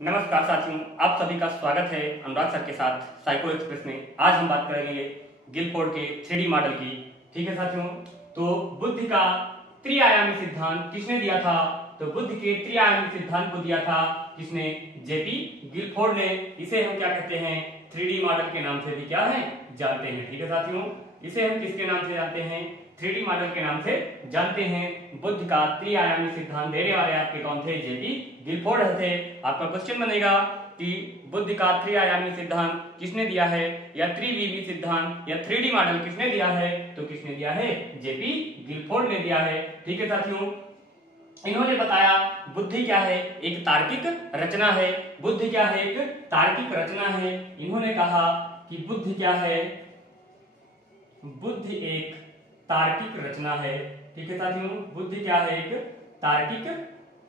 नमस्कार साथियों, आप सभी का स्वागत है अनुराग सर के साथ साइको एक्सप्रेस में। आज हम बात करेंगे गिलफोर्ड के 3D मॉडल की। ठीक है साथियों, तो बुद्धि का त्रिआयामी सिद्धांत किसने दिया था? तो बुद्धि के त्रिआयामी सिद्धांत को दिया था किसने? जेपी गिलफोर्ड ने। इसे हम क्या कहते हैं? 3D मॉडल के नाम से भी क्या है जानते हैं। ठीक है साथियों, इसे हम किसके नाम से जानते हैं? 3D मॉडल के नाम से जानते हैं। बुद्धि का त्रिआयामी सिद्धांत देने वाले आपके कौन थे? जेपी गिलफोर्ड थे। आपका क्वेश्चन बनेगा कि बुद्धि का त्रिआयामी सिद्धांत किसने दिया है, या त्रिविमी सिद्धांत या 3D मॉडल किसने दिया है? तो किसने दिया है? जेपी गिलफोर्ड ने दिया है। ठीक है साथियों, इन्होंने बताया बुद्धि क्या है? एक तार्किक रचना है। बुद्धि क्या है? एक तार्किक रचना है। इन्होंने कहा कि बुद्धि क्या है? बुद्धि एक तार्किक रचना है। ठीक है साथियों, बुद्धि क्या है? एक तार्किक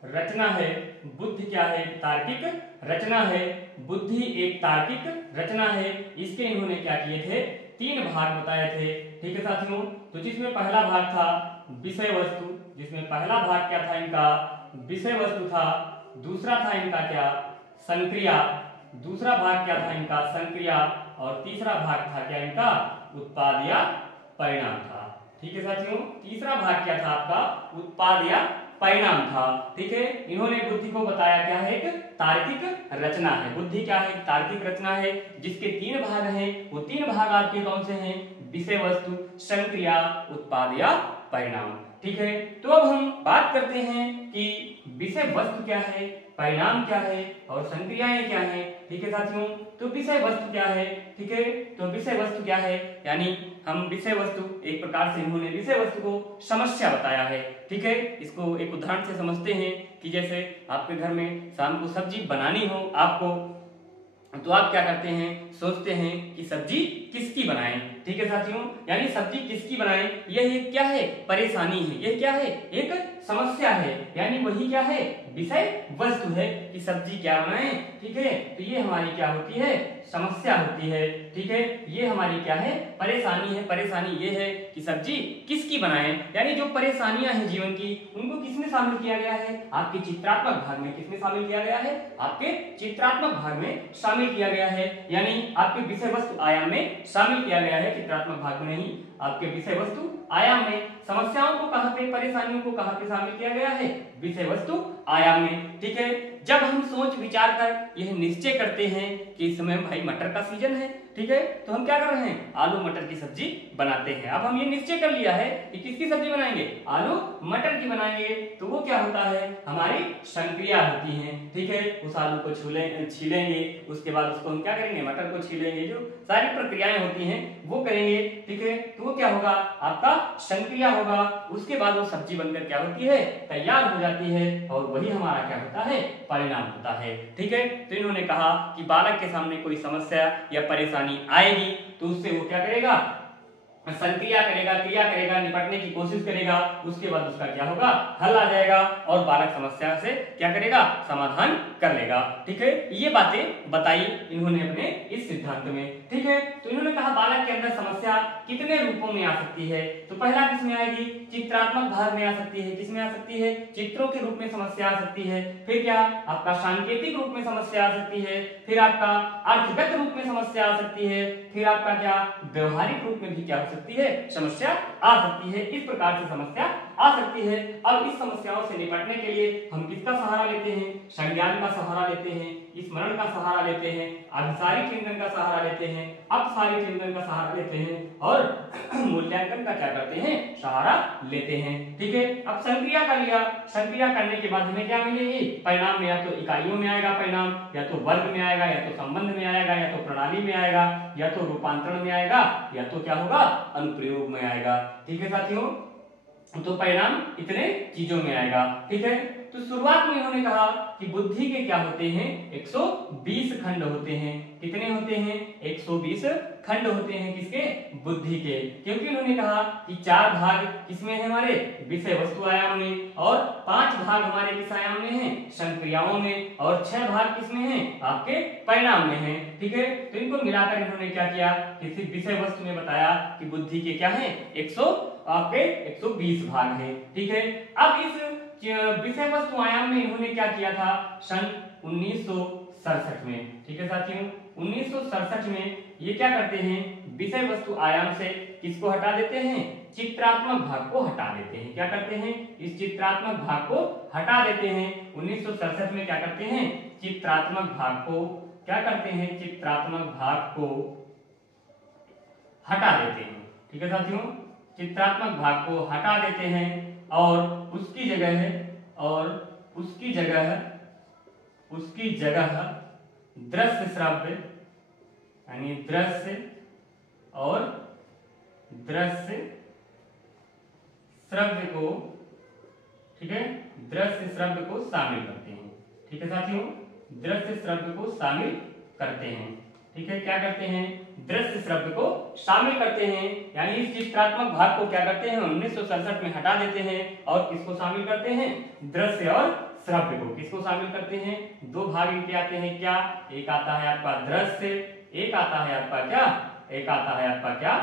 रचना है। बुद्धि क्या है? एक तार्किक रचना है। बुद्धि एक तार्किक रचना है। इसके इन्होंने क्या किए थे? 3 भाग बताए थे। ठीक है साथियों, तो जिसमें पहला भाग था विषय वस्तु, जिसमें पहला भाग क्या था इनका? विषय वस्तु था। दूसरा था इनका क्या? संक्रिया। दूसरा भाग क्या था इनका? संक्रिया। और तीसरा भाग था क्या इनका? उत्पाद या परिणाम था। ठीक है साथियों, तीसरा भाग क्या था आपका? उत्पाद या परिणाम था। ठीक है, इन्होंने बुद्धि को बताया क्या है? एक तार्किक रचना है। बुद्धि क्या है? तार्किक रचना है, जिसके 3 भाग हैं। वो 3 भाग आपके कौन से हैं? विषय वस्तु, संक्रिया, उत्पाद या परिणाम। ठीक है, तो अब हम बात करते हैं कि विषय वस्तु क्या है, परिणाम क्या है और संक्रियाएं क्या है। ठीक है साथियों, तो विषय वस्तु क्या है? ठीक है, तो विषय वस्तु क्या है? यानी हम विषय वस्तु, एक प्रकार से इन्होंने विषय वस्तु को समस्या बताया है। ठीक है, इसको एक उदाहरण से समझते हैं कि जैसे आपके घर में शाम को सब्जी बनानी हो आपको, तो आप क्या करते हैं? सोचते हैं कि सब्जी किसकी बनाएं। ठीक है साथियों, यानी सब्जी किसकी बनाएं, यह क्या है? परेशानी है। यह क्या है? एक समस्या है। यानी वही क्या है? विषय वस्तु है कि सब्जी क्या बनाएं। ठीक है, तो ये हमारी क्या होती है? समस्या होती है। ठीक है, ये हमारी क्या है? परेशानी है। परेशानी ये है कि सब्जी किसकी बनाएं, यानी जो परेशानियां हैं जीवन की, उनको किसमें शामिल किया गया है? आपके चित्रात्मक भाग में। किसमें शामिल किया गया है? आपके चित्रात्मक भाग में शामिल किया गया है। यानी आपके विषय वस्तु आयाम में शामिल किया गया है, चित्रात्मक भाग में नहीं। आपके विषय वस्तु आयाम में। समस्याओं को कहां पे, परेशानियों को कहां पे शामिल किया गया है? विषय वस्तु आयाम में। ठीक है, जब हम सोच विचार कर यह निश्चय करते हैं कि इस समय भाई मटर का सीजन है, ठीक है, तो हम क्या कर रहे हैं? आलू मटर की सब्जी बनाते हैं। अब हम ये निश्चय कर लिया है कि किसकी सब्जी बनाएंगे? आलू मटर की बनाएंगे। तो वो क्या होता है? हमारी संक्रिया होती है। ठीक है, उस आलू को छीलेंगे, उसके बाद उसको हम क्या करेंगे? मटर को छीलेंगे। जो सारी प्रक्रियाएं होती हैं वो करेंगे। ठीक है, तो वो क्या होगा? आपका संक्रिया होगा। उसके बाद वो सब्जी बनकर क्या होती है? तैयार हो जाती है, और वही हमारा क्या होता है? परिणाम होता है। ठीक है, तो इन्होंने कहा कि बालक के सामने कोई समस्या या परेशानी आएगी तो उससे वो क्या करेगा? संक्रिया करेगा, क्रिया करेगा, निपटने की कोशिश करेगा। उसके बाद उसका क्या होगा? हल आ जाएगा, और बालक समस्या से क्या करेगा? समाधान कर लेगा। ठीक है, ये बातें बताई इन्होंने अपने इस सिद्धांत में। ठीक है, तो इन्होंने कहा बालक के अंदर समस्या कितने रूपों में आ सकती है? तो पहला किसमें आएगी? चित्रात्मक भाग में आ सकती है। किसमें आ सकती है? चित्रों के रूप में समस्या आ सकती है। फिर क्या? आपका सांकेतिक रूप में समस्या आ सकती है। फिर आपका अर्थगत रूप में समस्या आ सकती है। फिर आपका क्या? व्यवहारिक रूप में भी क्या हो सकती है? समस्या आ सकती है। इस प्रकार से समस्या आ सकती है। अब इस समस्याओं से निपटने के लिए हम किसका सहारा लेते हैं? संज्ञान का सहारा लेते हैं, स्मरण का सहारा लेते हैं, अभिसारी चिंतन का सहारा लेते हैं, अपसारी चिंतन का सहारा लेते हैं, और मूल्यांकन का क्या करते हैं? सहारा लेते हैं। ठीक है, अब संक्रिया का लिया। संक्रिया करने के बाद हमें क्या मिलेगी? परिणाम में या तो इकाइयों में आएगा परिणाम, या तो वर्ग में आएगा, या तो संबंध में आएगा, या तो प्रणाली में आएगा, या तो रूपांतरण में आएगा, या तो क्या होगा? अनुप्रयोग में आएगा। ठीक है साथियों, तो परिणाम इतने चीजों में आएगा। ठीक है, तो शुरुआत में इन्होंने कहा कि बुद्धि के क्या होते हैं? 120 खंड होते हैं। कितने होते हैं? 120 खंड होते हैं। किसके? बुद्धि के। क्योंकि उन्होंने कहा कि 4 भाग किसमें है? हमारे विषय वस्तु आयाम में, और 5 भाग हमारे किस आयाम में है? संक्रियाओं में, और 6 भाग किसमें है? आपके परिणाम में है। ठीक है, तो इनको मिलाकर इन्होंने क्या किया? किसी विषय वस्तु में बताया कि बुद्धि के क्या है? 120 भाग है। ठीक है, अब इस विषय वस्तु आयाम में इन्होंने क्या किया था सन 1967 में। ठीक है साथियों, 1967 में ये क्या करते हैं, विषय वस्तु आयाम से किसको हटा देते हैं, चित्रात्मक भाग को हटा देते हैं। क्या करते हैं, इस चित्रात्मक भाग को हटा देते हैं। 1967 में क्या करते हैं, चित्रात्मक भाग को क्या करते हैं, चित्रात्मक भाग को हटा देते हैं। ठीक है साथियों, चित्रात्मक भाग को हटा देते हैं और उसकी जगह दृश्य श्रव्य यानी दृश्य और दृश्य श्रव्य को, ठीक है, दृश्य श्रव्य को शामिल करते हैं। ठीक है साथियों, दृश्य श्रव्य को शामिल करते हैं। ठीक है, क्या करते हैं, दृश्य श्रव्य को शामिल करते हैं, यानी इस चित्रात्मक भाग को क्या करते हैं 1967 में हटा देते हैं और किसको शामिल करते हैं, दृश्य और श्रव्य को। किसको शामिल करते हैं, दो भाग इनके आते हैं क्या, एक आता है आपका दृश्य, एक आता है आपका क्या, एक आता है आपका क्या,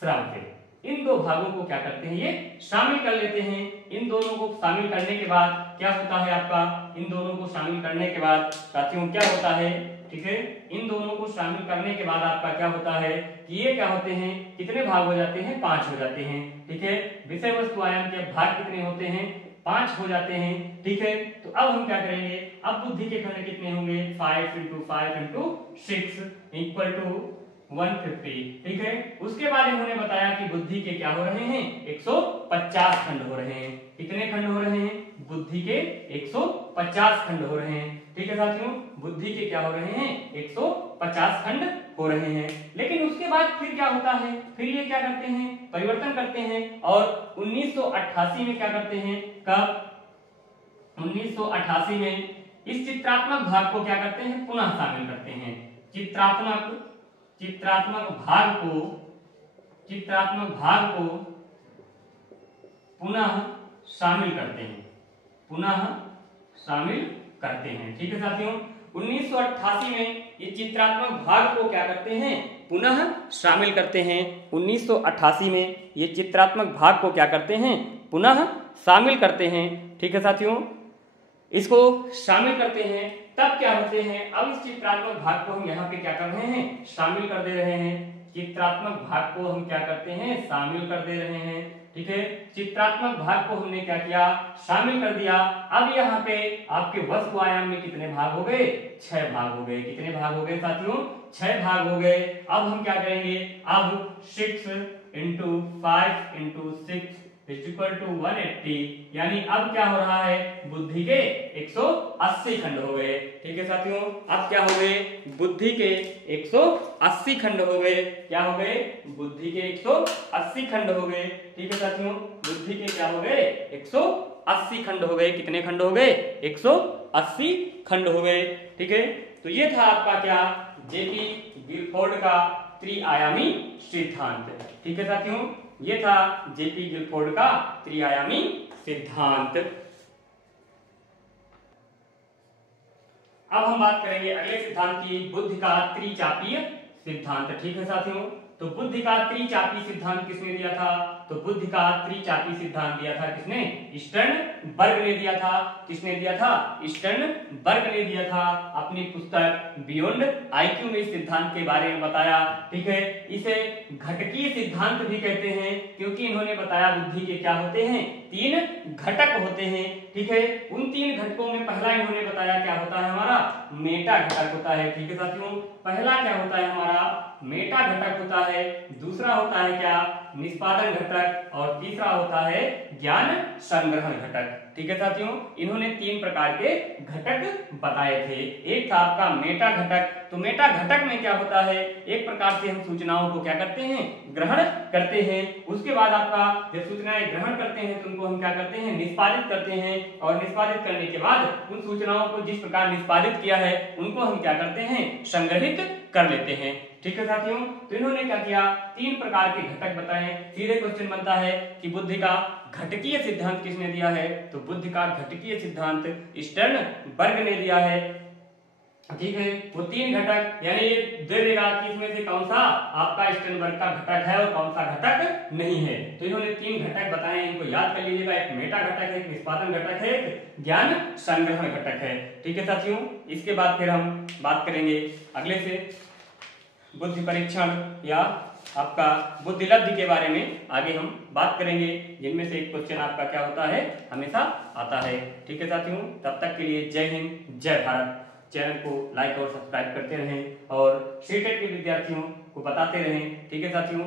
श्रव्य। इन दो भागों को क्या करते हैं, ये शामिल कर लेते हैं। इन दोनों को शामिल करने के बाद क्या होता है आपका, इन दोनों को शामिल करने के बाद साथियों क्या होता है, ठीक है, इन दोनों को शामिल करने के बाद आपका क्या होता है कि ये क्या होते हैं, कितने भाग हो जाते हैं, 5 हो जाते हैं। ठीक है, विषय वस्तु आयाम के भाग कितने होते हैं, 5 हो जाते हैं। ठीक है, तो अब हम क्या करेंगे, अब बुद्धि के खंड कितने होंगे, 5 × 5 × 6 = 150। ठीक है, उसके बाद इन्होंने बताया कि बुद्धि के क्या हो रहे हैं, 150 खंड हो रहे हैं। कितने खंड हो रहे हैं, बुद्धि के 150 खंड हो रहे हैं। ठीक है साथियों, बुद्धि के क्या हो रहे हैं, 150 खंड हो रहे हैं। लेकिन उसके बाद फिर क्या होता है, फिर ये क्या करते हैं, परिवर्तन करते हैं और 1988 में क्या करते हैं, कब 1988 में इस चित्रात्मक भाग को क्या करते हैं, पुनः शामिल करते हैं। चित्रात्मक भाग को पुनः शामिल करते हैं। ठीक है साथियों, 1988 में ये चित्रात्मक भाग को क्या करते हैं, पुनः शामिल करते हैं। 1988 में ये चित्रात्मक भाग को क्या करते हैं, पुनः शामिल करते हैं। ठीक है साथियों, इसको शामिल करते हैं, तब क्या होते हैं, अब इस चित्रात्मक भाग को हम यहाँ पे क्या कर रहे हैं, शामिल कर दे रहे हैं। चित्रात्मक भाग को हम क्या करते हैं, शामिल कर दे रहे हैं। ठीक है, चित्रात्मक भाग को हमने क्या किया, शामिल कर दिया। अब यहाँ पे आपके वस्तु आयाम में कितने भाग हो गए, 6 भाग हो गए। कितने भाग हो गए साथियों, 6 भाग हो गए। अब हम क्या करेंगे, अब 6 × 5 × 6 = 180, यानी अब क्या हो रहा है, बुद्धि के 180 खंड हो गए। ठीक है साथियों, अब क्या हो गए, बुद्धि के 180 खंड हो गए। क्या हो गए, बुद्धि के 180 खंड हो गए। ठीक है साथियों, बुद्धि के क्या हो गए, 180 खंड हो गए। कितने खंड हो गए, 180 खंड हो गए। ठीक है, तो ये था आपका क्या, जेपी गिलफोर्ड का त्रिआयामी सिद्धांत। ठीक है साथियों, ये था जेपी गिलफोर्ड का त्रिआयामी सिद्धांत। अब हम बात करेंगे अगले सिद्धांत की, बुद्धि का त्रिचापीय सिद्धांत। ठीक है साथियों, तो बुद्धि का त्रिचापी सिद्धांत किसने दिया था, तो बुद्धि का त्रिचापी सिद्धांत दिया था किसने, स्टर्नबर्ग ने दिया था। किसने दिया था, स्टर्नबर्ग ने दिया था। अपनी पुस्तक बियॉन्ड आईक्यू में इस सिद्धांत के बारे में बताया। ठीक है, इसे घटकीय सिद्धांत भी कहते हैं, क्योंकि इन्होंने बताया बुद्धि के क्या होते हैं, 3 घटक होते हैं। ठीक है, उन 3 घटकों में पहला इन्होंने बताया क्या होता है, हमारा मेटा घटक होता है। ठीक है साथियों, पहला क्या होता है, हमारा मेटा घटक होता है। दूसरा होता है क्या, निष्पादन घटक, और तीसरा होता है ज्ञान संग्रहण घटक। ठीक है साथियों, इन्होंने 3 प्रकार के घटक बताए थे। एक था आपका मेटा घटक। तो मेटा घटक में क्या होता है, एक प्रकार से हम सूचनाओं को क्या करते हैं, ग्रहण करते हैं। उसके बाद आपका जब सूचनाएं ग्रहण करते हैं तो उनको हम क्या करते हैं, निष्पादित करते हैं, और निष्पादित करने के बाद उन सूचनाओं को जिस प्रकार निष्पादित किया है उनको हम क्या करते हैं, संग्रहित कर लेते हैं। ठीक है साथियों, तो इन्होंने क्या किया, 3 प्रकार के घटक बताए। सीधे क्वेश्चन बनता है कि बुद्धि का घटकीय सिद्धांत किसने दिया है, तो बुद्धि का घटकीय सिद्धांत स्टर्नबर्ग ने दिया है। ठीक है, वो 3 घटक यानी ये दे देगा कि इसमें से कौन सा आपका स्टेनबर्ग का घटक है और कौन सा घटक नहीं है। तो इन्होंने 3 घटक बताए हैं, इनको याद कर लीजिएगा। एक मेटा घटक है, एक निष्पादन घटक है, एक ज्ञान संग्रहण घटक है। ठीक है साथियों, इसके बाद फिर हम बात करेंगे अगले से बुद्धि परीक्षण या आपका बुद्धि लब्धि के बारे में आगे हम बात करेंगे, जिनमें से एक क्वेश्चन आपका क्या होता है, हमेशा आता है। ठीक है साथियों, तब तक के लिए जय हिंद, जय भारत। चैनल को लाइक और सब्सक्राइब करते रहें और सीटेट के विद्यार्थियों को बताते रहें। ठीक है साथियों।